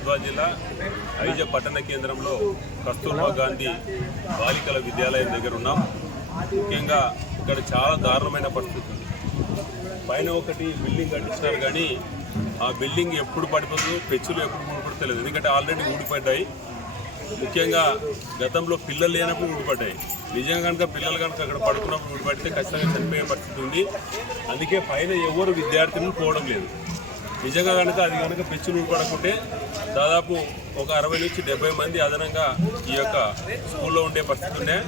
గద్వాల్ జిల్లా ఐజ పట్టణ కేంద్రంలో కస్తూర్బా గాంధీ బాలికల విద్యాలయం దగ్గర ఉన్నాం ముఖ్యంగా ఇక్కడ చాలా దారుణమైన పరిస్థితి పైన ఒకటి బిల్డింగ్ కట్టించినారు కానీ ఆ బిల్డింగ్ ఎప్పుడు పడిపోదు పెచ్చులు ఎప్పుడు లేదు ఎందుకంటే ఆల్రెడీ ఊడిపడ్డాయి ముఖ్యంగా గతంలో పిల్లలు లేనప్పుడు ఊడిపడ్డాయి నిజంగా కనుక పిల్లలు కనుక అక్కడ పడుకున్నప్పుడు ఊడిపడితే ఖచ్చితంగా చనిపోయే పరిస్థితి ఉంది అందుకే పైన ఎవరు విద్యార్థులను పోవడం లేదు నిజంగా కనుక అది కనుక పెచ్చులు ఊడిపడకుంటే దాదాపు ఒక అరవై నుంచి డెబ్బై మంది అదనంగా ఈ యొక్క స్కూల్లో ఉండే పరిస్థితి ఉన్నాయి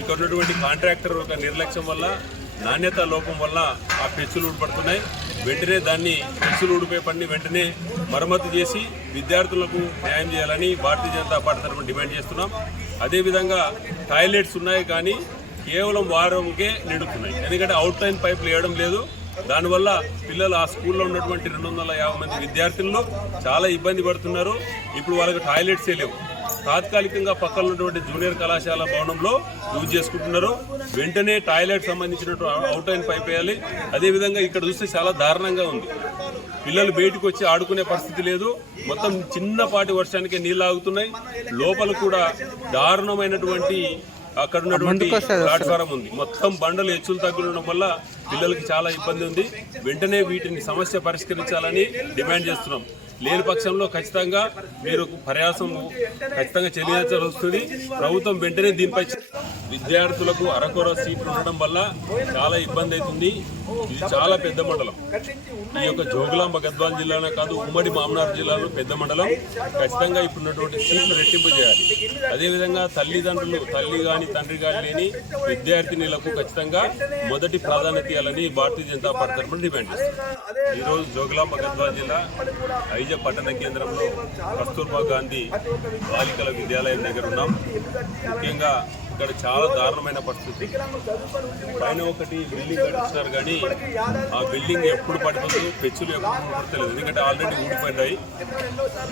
ఇక్కడ ఉన్నటువంటి కాంట్రాక్టర్ యొక్క నిర్లక్ష్యం వల్ల నాణ్యత లోపం వల్ల ఆ పెచ్చులు ఊడిపడుతున్నాయి వెంటనే దాన్ని పెచ్చులు ఊడిపోయే పని వెంటనే మరమ్మతు చేసి విద్యార్థులకు న్యాయం చేయాలని భారతీయ జనతా పార్టీ తరఫున డిమాండ్ చేస్తున్నాం అదేవిధంగా టాయిలెట్స్ ఉన్నాయి కానీ కేవలం వారంకే నిండుతున్నాయి ఎందుకంటే అవుట్ లైన్ పైపులు వేయడం లేదు దానివల్ల పిల్లలు ఆ స్కూల్లో ఉన్నటువంటి రెండు వందల యాభై మంది విద్యార్థులను చాలా ఇబ్బంది పడుతున్నారు ఇప్పుడు వాళ్ళకి టాయిలెట్సే లేవు తాత్కాలికంగా పక్కన ఉన్నటువంటి జూనియర్ కళాశాల భవనంలో యూజ్ చేసుకుంటున్నారు వెంటనే టాయిలెట్ సంబంధించినట్టు అవుట్ అయిన పైప్ వేయాలి అదేవిధంగా ఇక్కడ చూస్తే చాలా దారుణంగా ఉంది పిల్లలు బయటకు వచ్చి ఆడుకునే పరిస్థితి లేదు మొత్తం చిన్నపాటి వర్షానికే నీళ్ళు ఆగుతున్నాయి లోపల కూడా దారుణమైనటువంటి అక్కడ ఉన్నటువంటి ప్లాట్ఫారం ఉంది మొత్తం బండలు హెచ్చులు తగ్గులడం వల్ల పిల్లలకి చాలా ఇబ్బంది ఉంది వెంటనే వీటిని సమస్య పరిష్కరించాలని డిమాండ్ చేస్తున్నాం లేని పక్షంలో ఖచ్చితంగా మీరు ప్రయాసం ఖచ్చితంగా చెల్లించాల్సి వస్తుంది ప్రభుత్వం వెంటనే దీనిపై విద్యార్థులకు అరకొర సీట్లు ఉండడం వల్ల చాలా ఇబ్బంది అవుతుంది ఇది చాలా పెద్ద మండలం ఈ యొక్క జోగులాంబ గద్వాన్ జిల్లాలో కాదు ఉమ్మడి మామనార్ జిల్లాలో పెద్ద మండలం ఖచ్చితంగా ఇప్పుడున్నటువంటి సీట్లు రెట్టింపు చేయాలి అదేవిధంగా తల్లిదండ్రులు తల్లి కానీ తండ్రి కానీ లేని విద్యార్థినిలకు ఖచ్చితంగా మొదటి ప్రాధాన్యత ఇవ్వాలని భారతీయ జనతా పార్టీ తరఫున డిమాండ్ చేస్తారు ఈరోజు జోగులాంబ గద్వాన్ జిల్లా వైజ పట్టణ కేంద్రంలో కస్తూర్బా గాంధీ బాలికల విద్యాలయం దగ్గర ఉన్నాం ముఖ్యంగా ఇక్కడ చాలా దారుణమైన పరిస్థితి పైన ఒకటి బిల్డింగ్ కట్టిస్తున్నారు కానీ ఆ బిల్డింగ్ ఎప్పుడు పడుతుందో పెచ్చులు ఎప్పుడు పడతలేదు ఎందుకంటే ఆల్రెడీ ఊడిపడ్డాయి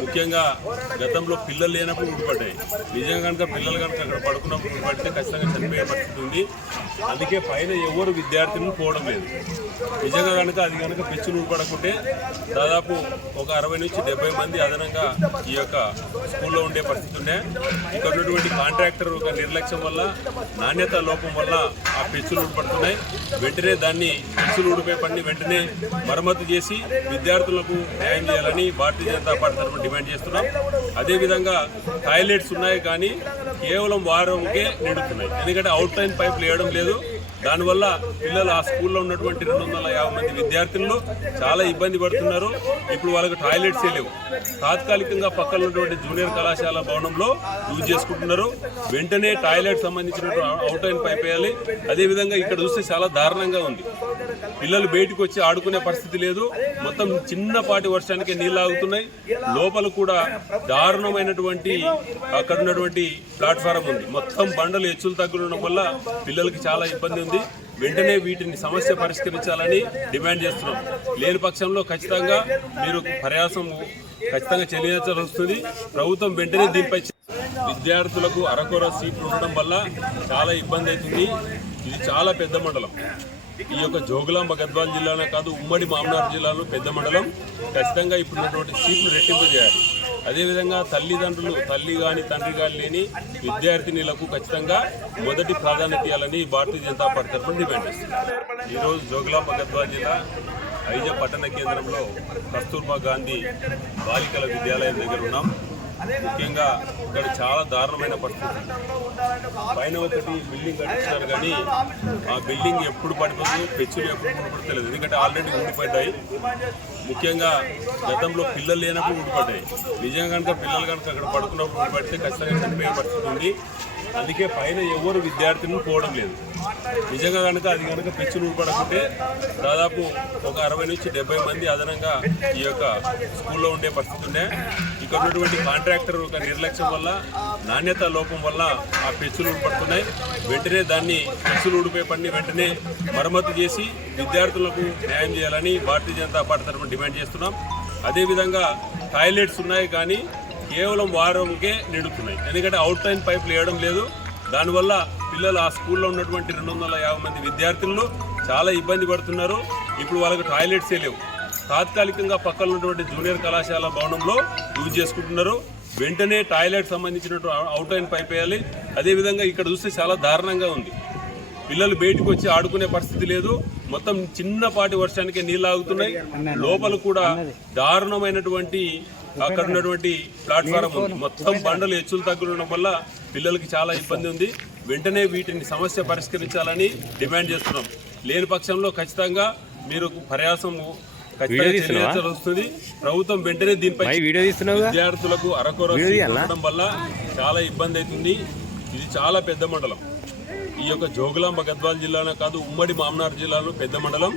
ముఖ్యంగా గతంలో పిల్లలు లేనప్పుడు ఊడిపడ్డాయి నిజంగా కనుక పిల్లలు కనుక అక్కడ పడుకున్నప్పుడు ఊడిపడితే ఖచ్చితంగా చనిపోయే పరిస్థితి ఉంది అందుకే పైన ఎవరు విద్యార్థులను పోవడం లేదు నిజంగా కనుక అది కనుక పెచ్చులు ఊడిపడకుంటే దాదాపు ఒక అరవై నుంచి డెబ్బై మంది అదనంగా ఈ యొక్క స్కూల్లో ఉండే పరిస్థితి ఉండే ఇక్కడ ఉన్నటువంటి కాంట్రాక్టర్ ఒక నిర్లక్ష్యం వల్ల నాణ్యత లోపం వల్ల ఆ పిచ్చులు ఊడిపడుతున్నాయి వెంటనే దాన్ని పిచ్చులు ఊడిపోయే పని వెంటనే మరమ్మతు చేసి విద్యార్థులకు న్యాయం చేయాలని భారతీయ జనతా పార్టీ తరఫున డిమాండ్ చేస్తున్నాం అదేవిధంగా టాయిలెట్స్ ఉన్నాయి కానీ కేవలం వారంకే నిండుతున్నాయి ఎందుకంటే అవుట్ లైన్ పైపులు వేయడం లేదు దానివల్ల పిల్లలు ఆ స్కూల్లో ఉన్నటువంటి రెండు వందల యాభై మంది విద్యార్థుల్లో చాలా ఇబ్బంది పడుతున్నారు ఇప్పుడు వాళ్ళకి టాయిలెట్సే లేవు తాత్కాలికంగా పక్కన ఉన్నటువంటి జూనియర్ కళాశాల భవనంలో యూజ్ చేసుకుంటున్నారు వెంటనే టాయిలెట్ సంబంధించినటువంటి అవుట్ లైన్ పైప్ వేయాలి అదేవిధంగా ఇక్కడ చూస్తే చాలా దారుణంగా ఉంది పిల్లలు బయటకు వచ్చి ఆడుకునే పరిస్థితి లేదు మొత్తం చిన్నపాటి వర్షానికి నీళ్ళు ఆగుతున్నాయి లోపల కూడా దారుణమైనటువంటి అక్కడ ఉన్నటువంటి ప్లాట్ఫారం ఉంది మొత్తం బండలు హెచ్చులు తగ్గులు ఉండడం వల్ల పిల్లలకి చాలా ఇబ్బంది ఉంది ఉంది వెంటనే వీటిని సమస్య పరిష్కరించాలని డిమాండ్ చేస్తున్నాం లేని పక్షంలో ఖచ్చితంగా మీరు ప్రయాసం ఖచ్చితంగా చెల్లించాల్సి వస్తుంది ప్రభుత్వం వెంటనే దీనిపై విద్యార్థులకు అరకొర సీట్లు ఉండడం వల్ల చాలా ఇబ్బంది అవుతుంది ఇది చాలా పెద్ద మండలం ఈ యొక్క జోగులాంబ గద్వాల్ జిల్లాలో కాదు ఉమ్మడి మామనార్ జిల్లాలో పెద్ద మండలం ఖచ్చితంగా ఇప్పుడున్నటువంటి సీట్లు రెట్టింపు చేయాలి అదేవిధంగా తల్లిదండ్రులు తల్లి కానీ తండ్రి కానీ లేని విద్యార్థినిలకు ఖచ్చితంగా మొదటి ప్రాధాన్యత ఇవ్వాలని భారతీయ జనతా పార్టీ తరఫున డిమాండ్ చేస్తుంది ఈరోజు జోగులా గద్వాల జిల్లా ఐజ పట్టణ కేంద్రంలో కస్తూర్బా గాంధీ బాలికల విద్యాలయం దగ్గర ఉన్నాం ముఖ్యంగా ఇక్కడ చాలా దారుణమైన పరిస్థితి పైన ఒకటి బిల్డింగ్ కట్టించారు కానీ ఆ బిల్డింగ్ ఎప్పుడు పడిపోతుంది పెచ్చులు ఎప్పుడు తెలియదు ఎందుకంటే ఆల్రెడీ ఊడిపడ్డాయి ముఖ్యంగా గతంలో పిల్లలు లేనప్పుడు ఊడిపడ్డాయి నిజంగా కనుక పిల్లలు కనుక అక్కడ పడుకున్నప్పుడు ఊడిపడితే ఖచ్చితంగా చనిపోయే పరిస్థితి ఉంది అందుకే పైన ఎవరు విద్యార్థులను పోవడం లేదు నిజంగా కనుక అది కనుక పిచ్చి నూపడకుంటే దాదాపు ఒక అరవై నుంచి డెబ్బై మంది అదనంగా ఈ యొక్క స్కూల్లో ఉండే పరిస్థితి ఉండే ఇక్కడ ఉన్నటువంటి కాంట్రాక్టర్ ఒక నిర్లక్ష్యం వల్ల నాణ్యత లోపం వల్ల ఆ పెచ్చులు ఊడిపడుతున్నాయి వెంటనే దాన్ని పెచ్చులు ఊడిపోయే పని వెంటనే మరమ్మతు చేసి విద్యార్థులకు న్యాయం చేయాలని భారతీయ జనతా పార్టీ తరఫున డిమాండ్ చేస్తున్నాం అదేవిధంగా టాయిలెట్స్ ఉన్నాయి కానీ కేవలం వారంకే నిండుతున్నాయి ఎందుకంటే అవుట్ లైన్ పైపులు వేయడం లేదు దానివల్ల పిల్లలు ఆ స్కూల్లో ఉన్నటువంటి రెండు వందల యాభై మంది విద్యార్థులు చాలా ఇబ్బంది పడుతున్నారు ఇప్పుడు వాళ్ళకి టాయిలెట్సే లేవు తాత్కాలికంగా పక్కన ఉన్నటువంటి జూనియర్ కళాశాల భవనంలో యూజ్ చేసుకుంటున్నారు వెంటనే టాయిలెట్ సంబంధించిన అవుట్ లైన్ పైప్ వేయాలి అదేవిధంగా ఇక్కడ చూస్తే చాలా దారుణంగా ఉంది పిల్లలు బయటకు వచ్చి ఆడుకునే పరిస్థితి లేదు మొత్తం చిన్నపాటి వర్షానికి నీళ్ళు ఆగుతున్నాయి లోపల కూడా దారుణమైనటువంటి అక్కడ ఉన్నటువంటి ప్లాట్ఫారం ఉంది మొత్తం బండలు హెచ్చులు తగ్గులు వల్ల పిల్లలకి చాలా ఇబ్బంది ఉంది వెంటనే వీటిని సమస్య పరిష్కరించాలని డిమాండ్ చేస్తున్నాం లేని పక్షంలో ఖచ్చితంగా మీరు ప్రయాసం వస్తుంది ప్రభుత్వం వెంటనే దీనిపై విద్యార్థులకు అరకొర ఉండడం వల్ల చాలా ఇబ్బంది అవుతుంది ఇది చాలా పెద్ద మండలం ఈ యొక్క జోగులాంబ గద్వాల జిల్లాలో కాదు ఉమ్మడి మామనార్ జిల్లాలో పెద్ద మండలం